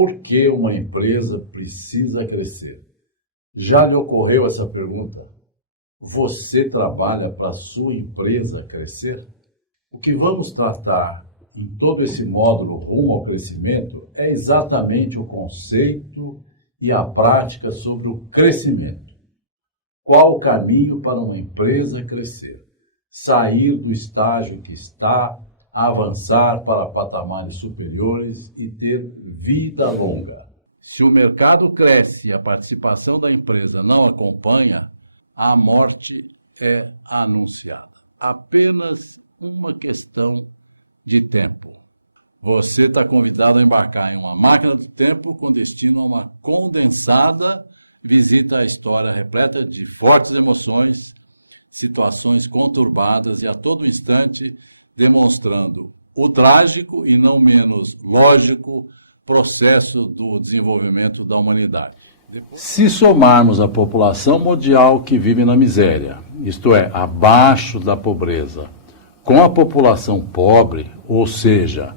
Por que uma empresa precisa crescer? Já lhe ocorreu essa pergunta? Você trabalha para a sua empresa crescer? O que vamos tratar em todo esse módulo rumo ao crescimento é exatamente o conceito e a prática sobre o crescimento. Qual o caminho para uma empresa crescer? Sair do estágio que está, avançar para patamares superiores e ter vida longa. Se o mercado cresce e a participação da empresa não acompanha, a morte é anunciada. Apenas uma questão de tempo. Você está convidado a embarcar em uma máquina do tempo com destino a uma condensada visita à história repleta de fortes emoções, situações conturbadas e a todo instante demonstrando o trágico e não menos lógico processo do desenvolvimento da humanidade. Se somarmos a população mundial que vive na miséria, isto é, abaixo da pobreza, com a população pobre, ou seja,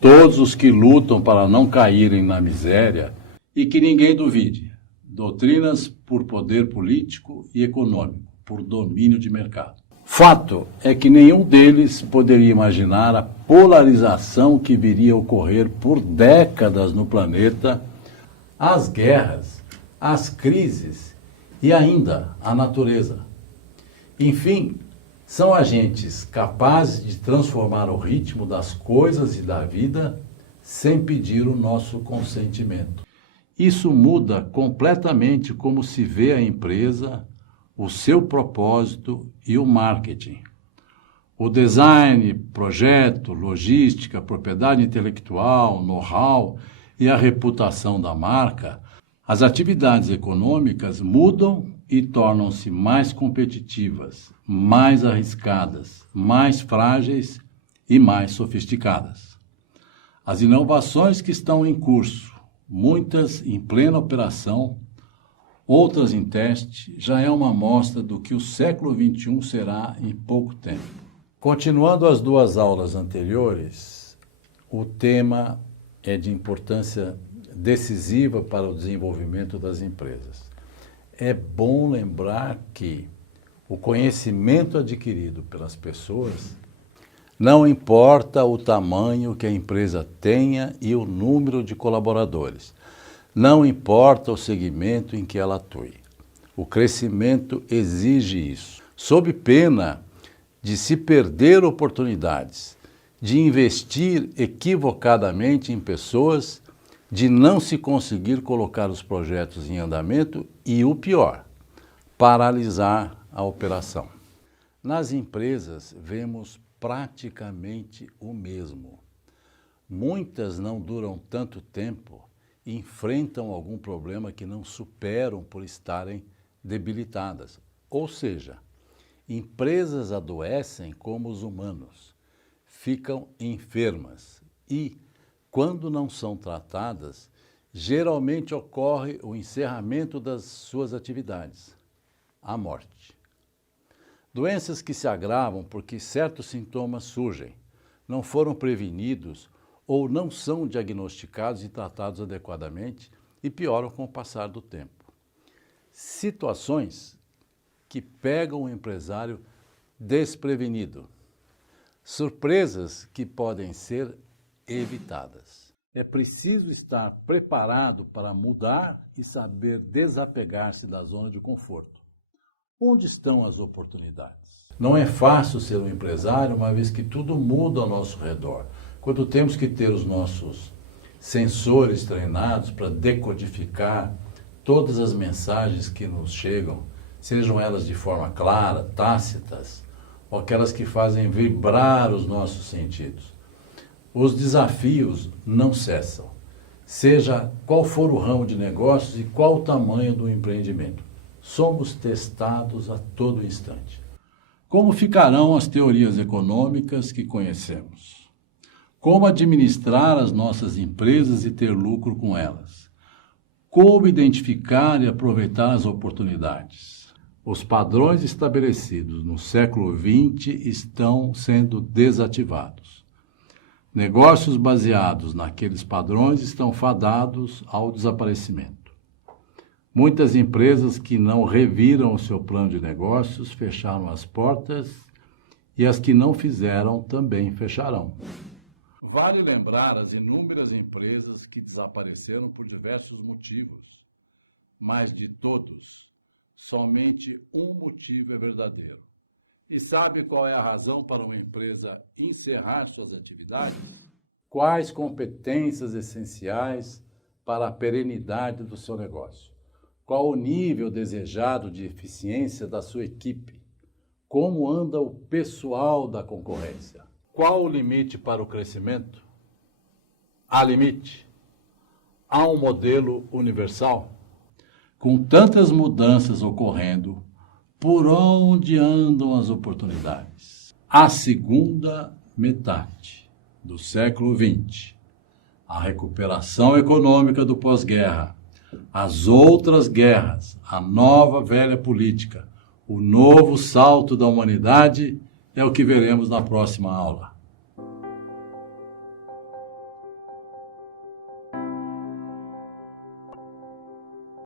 todos os que lutam para não caírem na miséria, e que ninguém duvide, doutrinas por poder político e econômico, por domínio de mercado. Fato é que nenhum deles poderia imaginar a polarização que viria a ocorrer por décadas no planeta, as guerras, as crises e ainda a natureza. Enfim, são agentes capazes de transformar o ritmo das coisas e da vida sem pedir o nosso consentimento. Isso muda completamente como se vê a empresa, o seu propósito e o marketing. O design, projeto, logística, propriedade intelectual, know-how e a reputação da marca, as atividades econômicas mudam e tornam-se mais competitivas, mais arriscadas, mais frágeis e mais sofisticadas. As inovações que estão em curso, muitas em plena operação, outras em teste, já é uma amostra do que o século XXI será em pouco tempo. Continuando as duas aulas anteriores, o tema é de importância decisiva para o desenvolvimento das empresas. É bom lembrar que o conhecimento adquirido pelas pessoas não importa o tamanho que a empresa tenha e o número de colaboradores. Não importa o segmento em que ela atue. O crescimento exige isso, sob pena de se perder oportunidades, de investir equivocadamente em pessoas, de não se conseguir colocar os projetos em andamento e, o pior, paralisar a operação. Nas empresas, vemos praticamente o mesmo. Muitas não duram tanto tempo, enfrentam algum problema que não superam por estarem debilitadas. Ou seja, empresas adoecem como os humanos, ficam enfermas e, quando não são tratadas, geralmente ocorre o encerramento das suas atividades, a morte. Doenças que se agravam porque certos sintomas surgem, não foram prevenidos ou não são diagnosticados e tratados adequadamente e pioram com o passar do tempo. Situações que pegam o empresário desprevenido. Surpresas que podem ser evitadas. É preciso estar preparado para mudar e saber desapegar-se da zona de conforto. Onde estão as oportunidades? Não é fácil ser um empresário, uma vez que tudo muda ao nosso redor. Quando temos que ter os nossos sensores treinados para decodificar todas as mensagens que nos chegam, sejam elas de forma clara, tácitas, ou aquelas que fazem vibrar os nossos sentidos. Os desafios não cessam, seja qual for o ramo de negócios e qual o tamanho do empreendimento. Somos testados a todo instante. Como ficarão as teorias econômicas que conhecemos? Como administrar as nossas empresas e ter lucro com elas? Como identificar e aproveitar as oportunidades? Os padrões estabelecidos no século XX estão sendo desativados. Negócios baseados naqueles padrões estão fadados ao desaparecimento. Muitas empresas que não reviram o seu plano de negócios fecharam as portas e as que não fizeram também fecharão. Vale lembrar as inúmeras empresas que desapareceram por diversos motivos, mas de todos, somente um motivo é verdadeiro. E sabe qual é a razão para uma empresa encerrar suas atividades? Quais competências essenciais para a perenidade do seu negócio? Qual o nível desejado de eficiência da sua equipe? Como anda o pessoal da concorrência? Qual o limite para o crescimento? Há limite? Há um modelo universal? Com tantas mudanças ocorrendo, por onde andam as oportunidades? A segunda metade do século XX, a recuperação econômica do pós-guerra, as outras guerras, a nova velha política, o novo salto da humanidade é o que veremos na próxima aula.